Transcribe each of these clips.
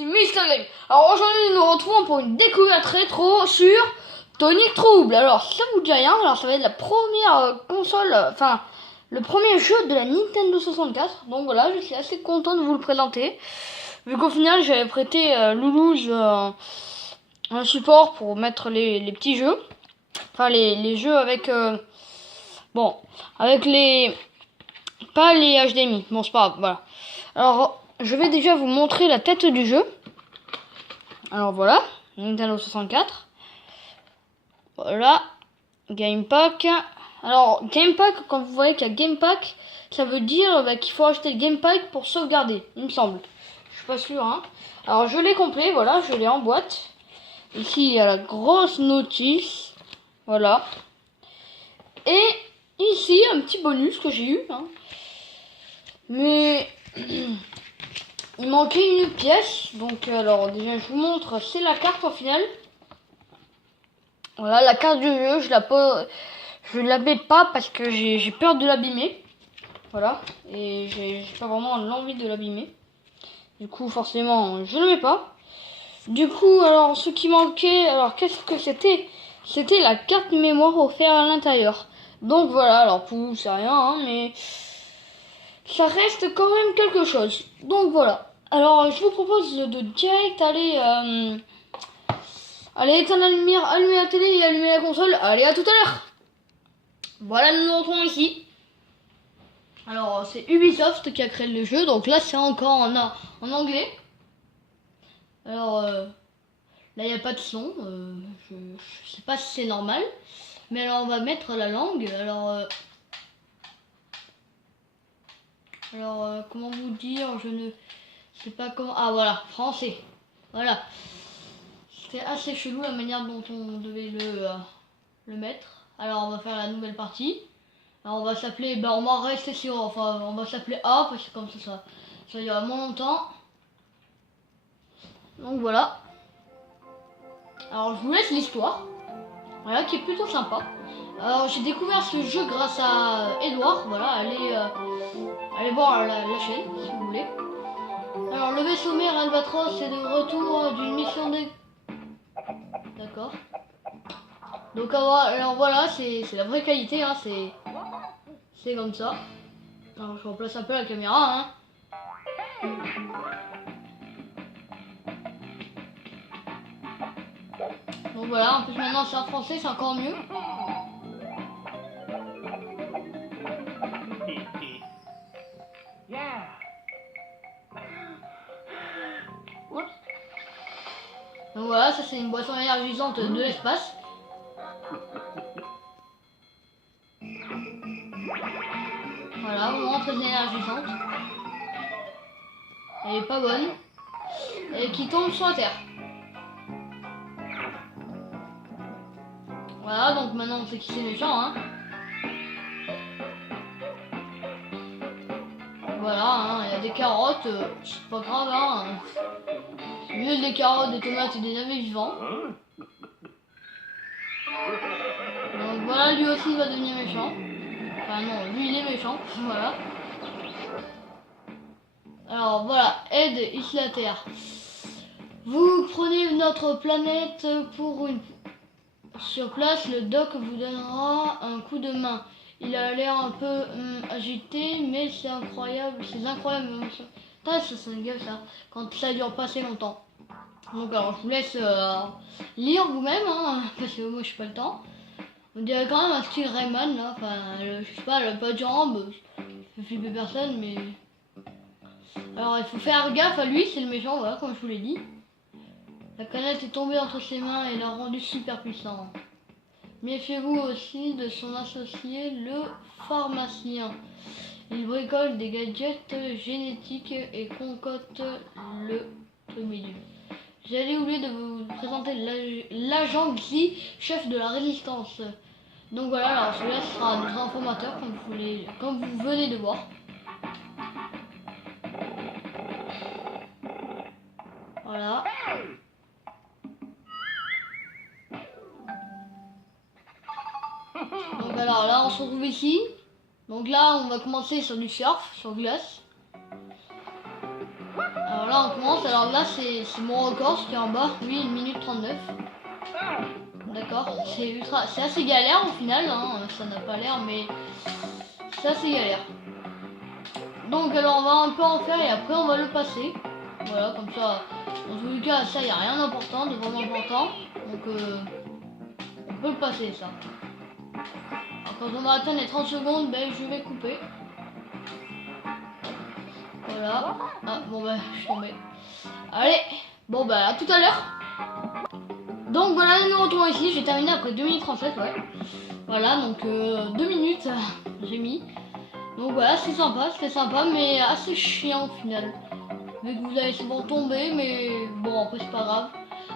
ici Mister Game. Alors aujourd'hui nous nous retrouvons pour une découverte rétro sur Tonic Trouble. Alors si ça vous dit rien, alors ça va être la première console, enfin le premier jeu de la Nintendo 64. Donc voilà, je suis assez content de vous le présenter. Vu qu'au final j'avais prêté Loulouse un support pour mettre les petits jeux. Enfin les jeux avec... bon, avec les... Pas les HDMI, bon c'est pas grave, voilà. Alors, je vais déjà vous montrer la tête du jeu. Alors voilà, Nintendo 64. Voilà, Game Pack. Alors, Game Pack, quand vous voyez qu'il y a Game Pack, ça veut dire qu'il faut acheter le Game Pack pour sauvegarder, il me semble. Je suis pas sûr, hein. Alors, je l'ai complet, voilà, je l'ai en boîte. Ici, il y a la grosse notice. Voilà. Et ici, un petit bonus que j'ai eu, hein. Mais... il manquait une pièce, donc alors déjà je vous montre, c'est la carte au final. Voilà la carte du jeu, je l'avais pas parce que j'ai peur de l'abîmer. Voilà, et j'ai pas vraiment l'envie de l'abîmer. Du coup forcément je ne le mets pas. Du coup alors ce qui manquait, alors qu'est-ce que c'était? C'était la carte mémoire offerte à l'intérieur. Donc voilà, alors pour vous c'est rien, hein, mais ça reste quand même quelque chose. Donc voilà. Alors, je vous propose de direct aller éteindre la lumière, allumer la télé et allumer la console. Allez, à tout à l'heure. Voilà, nous nous retrouvons ici. Alors, c'est Ubisoft qui a créé le jeu. Donc là, c'est encore en anglais. Alors, là, il n'y a pas de son. Je sais pas si c'est normal. Mais alors, on va mettre la langue. Alors, comment vous dire? Je ne sais pas comment... Ah, voilà, français. Voilà. C'était assez chelou la manière dont on devait le mettre. Alors on va faire la nouvelle partie. Alors on va s'appeler, on va rester sur, enfin on va s'appeler A parce que comme ça ira moins longtemps. Donc voilà. Alors je vous laisse l'histoire. Voilà, qui est plutôt sympa. Alors j'ai découvert ce jeu grâce à Edouard. Voilà, allez voir la chaîne si vous voulez. Alors le vaisseau mère Albatros est de retour d'une mission de... D'accord. Donc alors voilà, c'est la vraie qualité, hein, c'est comme ça. Alors je remplace un peu la caméra, hein. Donc voilà, en plus maintenant c'est en français, c'est encore mieux. Donc voilà, ça c'est une boisson énergisante de l'espace. Voilà, vraiment très énergisante. Elle est pas bonne. Et qui tombe sur la terre. Voilà, donc maintenant on sait qui c'est méchant, hein. Voilà, hein, il y a des carottes, c'est pas grave, hein. C'est mieux des carottes, des tomates et des navets vivants. Donc voilà, lui aussi il va devenir méchant. Enfin non, lui il est méchant, voilà. Alors voilà, aide ici la Terre. Vous prenez notre planète pour une... Sur place, le doc vous donnera un coup de main. Il a l'air un peu agité, mais c'est incroyable. C'est incroyable. C'est une gueule ça, quand ça dure pas assez longtemps. Donc alors je vous laisse lire vous-même, hein, parce que moi je n'ai pas le temps. On dirait quand même un style Rayman là, enfin je sais pas, elle a pas de jambes, ça fait flipper personne, mais... Alors il faut faire gaffe à lui, c'est le méchant, voilà, comme je vous l'ai dit. La canette est tombée entre ses mains et l'a rendu super puissant. Méfiez-vous aussi de son associé, le pharmacien. Il bricole des gadgets génétiques et concocte le truc bidule. J'allais oublier de vous présenter l'agent Xi, chef de la résistance. Donc voilà, alors celui-là sera notre informateur comme vous venez de voir. Voilà. Donc alors là on se retrouve ici. Donc là on va commencer sur du surf, sur glace. Alors là on commence, alors là c'est mon record, ce qui est en bas, oui 1 minute 39. D'accord, c'est assez galère au final, hein. Ça n'a pas l'air mais c'est assez galère. Donc alors on va un peu en faire et après on va le passer. Voilà, comme ça, dans tous les cas, ça, il n'y a rien d'important, de vraiment important. Donc on peut le passer ça. Alors, quand on va atteindre les 30 secondes, ben, je vais couper. Voilà. Ah, bon ben, je suis tombé. Allez, bon ben, à tout à l'heure. Donc voilà, nous retrouvons ici. J'ai terminé après 2 minutes 37, ouais. Voilà, donc 2 minutes, j'ai mis. Donc voilà, c'est sympa, c'était sympa, mais assez chiant au final. Vu que vous allez souvent tomber, mais bon, après c'est pas grave.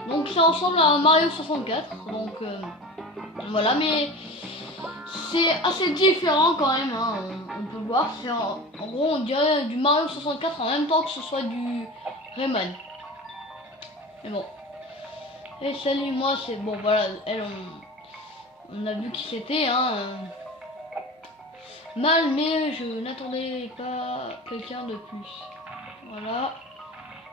Donc ça ressemble à un Mario 64, donc voilà, mais c'est assez différent quand même, hein, on peut le voir. C'est en gros, on dirait du Mario 64 en même temps que ce soit du Rayman. Mais bon. Et salut, moi c'est bon, voilà, elle, on a vu qui c'était, hein. Mal, mais je n'attendais pas quelqu'un de plus. Voilà.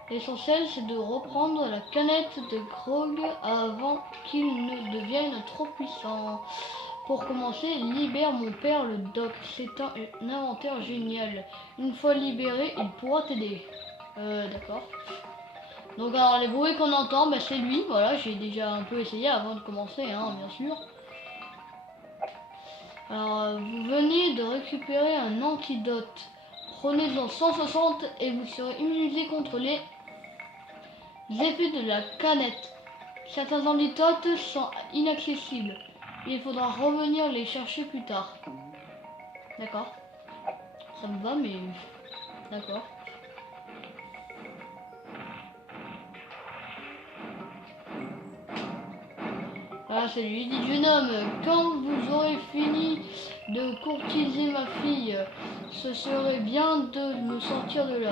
L'essentiel, c'est de reprendre la canette de grog avant qu'il ne devienne trop puissant. Pour commencer, libère mon père le doc. C'est un inventaire génial. Une fois libéré, il pourra t'aider. D'accord. Donc alors les bruits qu'on entend, bah, c'est lui. Voilà, j'ai déjà un peu essayé avant de commencer, hein, bien sûr. Alors, vous venez de récupérer un antidote. Prenez-en 160 et vous serez immunisé contre les effets de la canette. Certains antidotes sont inaccessibles. Il faudra revenir les chercher plus tard. D'accord. Ça me va, mais... D'accord. Ah, c'est lui, dit jeune homme. Quand vous aurez fini de courtiser ma fille, ce serait bien de me sortir de là.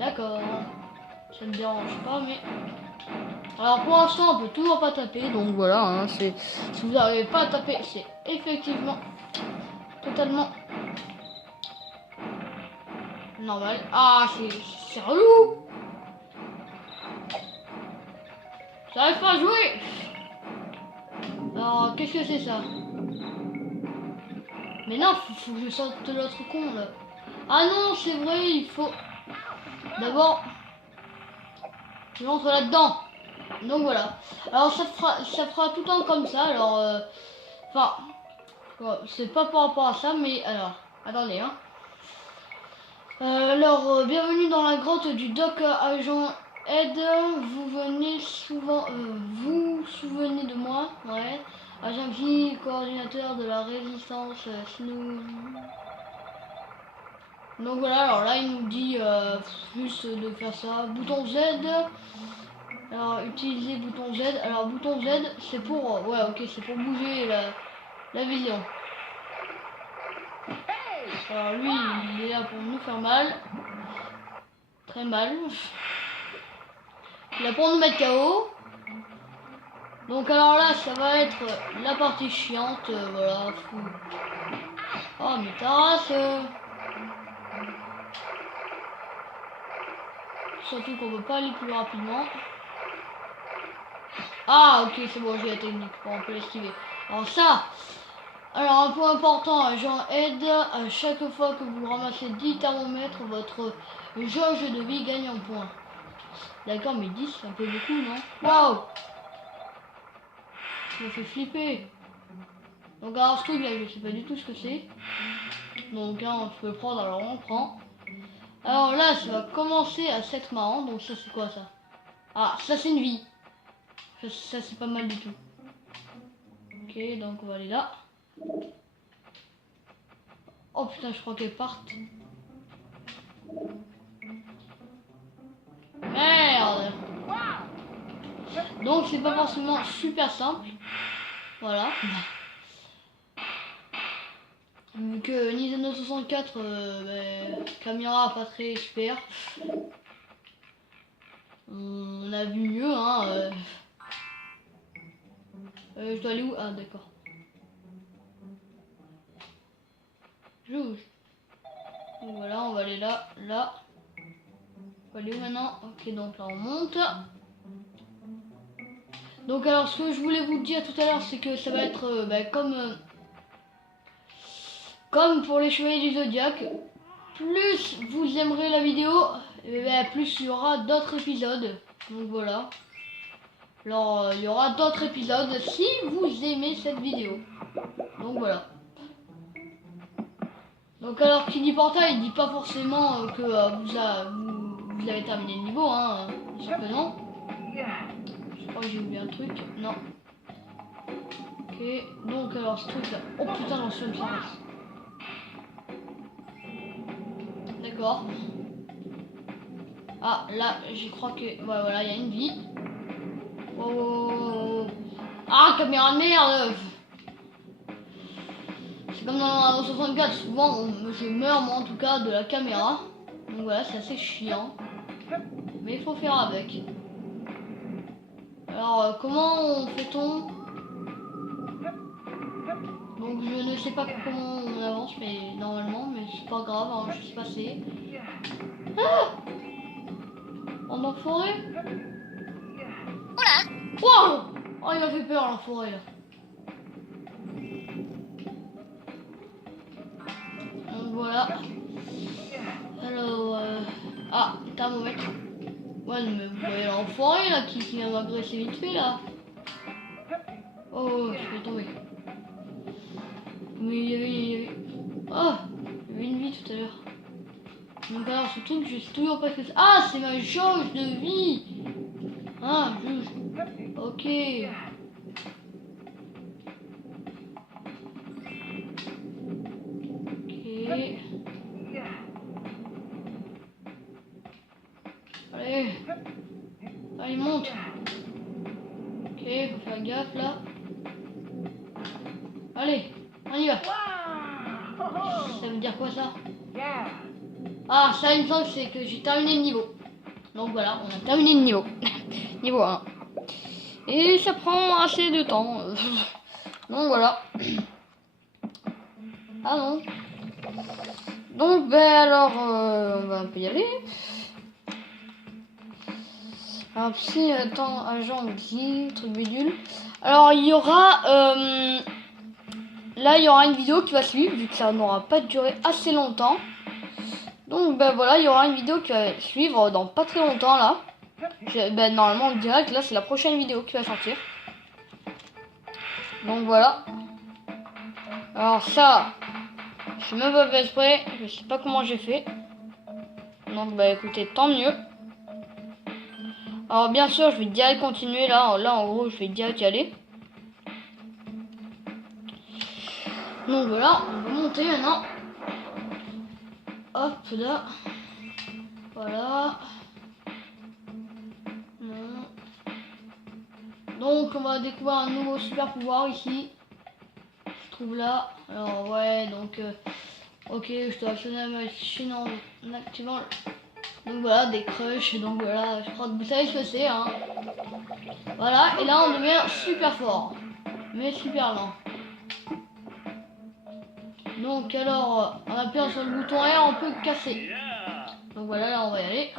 D'accord. Ça ne me dérange pas, mais... Alors pour l'instant, on peut toujours pas taper, donc voilà, hein, si vous n'arrivez pas à taper, c'est effectivement totalement normal. Ah, c'est relou. J'arrive pas à jouer. Alors, qu'est-ce que c'est ça? Mais non, faut que je sorte de l'autre con, là. Ah non, c'est vrai, il faut... D'abord, je rentre là-dedans. Donc voilà. Alors ça fera tout le temps comme ça, alors... Enfin, c'est pas par rapport à ça, mais alors... Attendez, hein. Alors, bienvenue dans la grotte du Doc Agent Ed. Vous venez souvent... vous souvenez de moi? Ouais. Agent P, coordinateur de la résistance Donc voilà, alors là il nous dit juste de faire ça. Bouton Z. Alors utiliser bouton Z. Alors bouton Z c'est pour... ouais ok, c'est pour bouger la vision. Alors lui il est là pour nous faire mal. Très mal. Il est là pour nous mettre KO. Donc alors là ça va être la partie chiante. Voilà. Fou. Oh mais ta race. Surtout qu'on veut pas aller plus rapidement. Ah ok, c'est bon, j'ai la technique. Bon, on peut l'esquiver. Alors ça, alors un point important, agent aide, à chaque fois que vous ramassez 10 thermomètres, votre jauge de vie gagne un point. D'accord, mais 10 c'est un peu beaucoup, non? Waouh! Ça me fait flipper. Donc alors ce truc là, je sais pas du tout ce que c'est. Donc hein, je peux le prendre, alors on prend. Alors là, ça va commencer à s'être marrant. Donc ça c'est quoi ça? Ah, ça c'est une vie. Ça c'est pas mal du tout. Ok, donc on va aller là. Oh putain, je crois qu'elles partent. Merde. Donc c'est pas forcément super simple. Voilà. Vu que Nintendo 64, caméra pas très super. On a vu mieux, hein. Je dois aller où? Ah d'accord. J'ouvre. Donc voilà, on va aller là, là. On va aller où maintenant? Ok, donc là on monte. Donc alors ce que je voulais vous dire tout à l'heure, c'est que ça va être comme pour les Chevaliers du Zodiaque. Plus vous aimerez la vidéo, plus il y aura d'autres épisodes. Donc voilà. Alors il y aura d'autres épisodes si vous aimez cette vidéo. Donc voilà. Donc alors qui dit portail, il dit pas forcément que vous avez terminé le niveau, hein. Simplement. Je crois que j'ai oublié un truc. Non. Ok. Donc alors ce truc là. Oh putain, j'en suis ça. D'accord. Ah là, j'y crois que. Ouais, voilà, il y a une vie. Oh. Ah, caméra de merde. C'est comme dans 64, souvent je meurs moi en tout cas de la caméra. Donc voilà, c'est assez chiant. Mais il faut faire avec. Alors comment fait-on? Donc je ne sais pas comment on avance, mais normalement, mais c'est pas grave, hein, je sais passer. Ah, en enfoiré. Wow. Oh, il m'a fait peur l'enfoiré là. Donc voilà. Alors ah, t'as un mauvais. Ouais, mais vous voyez l'enfoiré là qui vient m'agresser vite fait là. Oh, je vais tomber. Mais il y avait... Oh, il y avait une vie tout à l'heure. Donc alors ce truc, je sais toujours pas ce que c'est. Ah, c'est ma jauge de vie. Ah, jauge. Ok. Ok. Allez. Allez, monte. Ok, faut faire gaffe là. Allez, on y va. Ça veut dire quoi ça? Ah, ça il me semble c'est que j'ai terminé le niveau. Donc voilà, on a terminé le niveau. Niveau 1. Et ça prend assez de temps. Donc voilà. Ah non. Donc ben alors on va un peu y aller. Alors si attends, agent qui truc bidule. Alors il y aura là il y aura une vidéo qui va suivre vu que ça n'aura pas duré assez longtemps. Donc ben voilà, il y aura une vidéo qui va suivre dans pas très longtemps là. Ben normalement en direct là c'est la prochaine vidéo qui va sortir. Donc voilà. Alors ça, je suis même pas fait exprès, je sais pas comment j'ai fait. Donc bah écoutez, tant mieux. Alors bien sûr je vais direct continuer là en gros je vais direct y aller. Donc voilà, on va monter maintenant. Hop là. Voilà. Non. Donc on va découvrir un nouveau super pouvoir ici. Je trouve là. Alors ouais donc ok, je dois actionner la machine en activant. Donc voilà, des crushs, donc voilà, je crois que vous savez ce que c'est, hein. Voilà, et là on devient super fort, mais super lent. Donc alors, en appuyant sur le bouton R, on peut casser. Donc voilà, là on va y aller.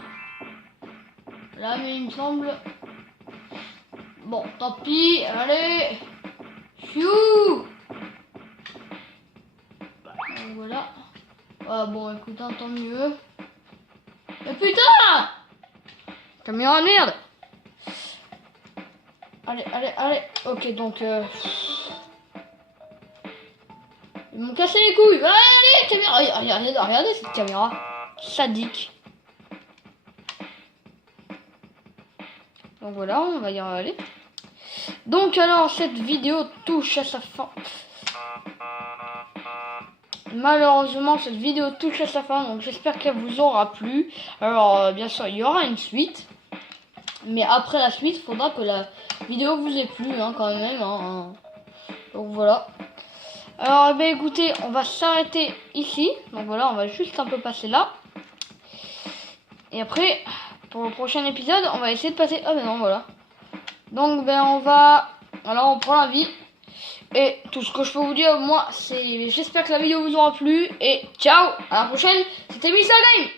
Là, mais il me semble... Bon, tant pis, allez. Fiou. Donc voilà. Ah bon, écoute, hein, tant mieux. Mais putain! Caméra merde! Allez, allez, allez. Ok, donc... Ils m'ont cassé les couilles. Allez, caméra! Regardez cette caméra. Sadique. Donc voilà, on va y aller. Donc alors, cette vidéo touche à sa fin. Malheureusement, cette vidéo touche à sa fin, donc j'espère qu'elle vous aura plu. Alors, bien sûr, il y aura une suite. Mais après la suite, il faudra que la vidéo vous ait plu, hein, quand même. Hein. Donc voilà. Alors, ben, écoutez, on va s'arrêter ici. Donc voilà, on va juste un peu passer là. Et après, pour le prochain épisode, on va essayer de passer... Ah ben non, voilà. Donc, ben, on va... Alors, on prend la vie. Et tout ce que je peux vous dire, moi, c'est... J'espère que la vidéo vous aura plu. Et ciao, à la prochaine. C'était Mr Game.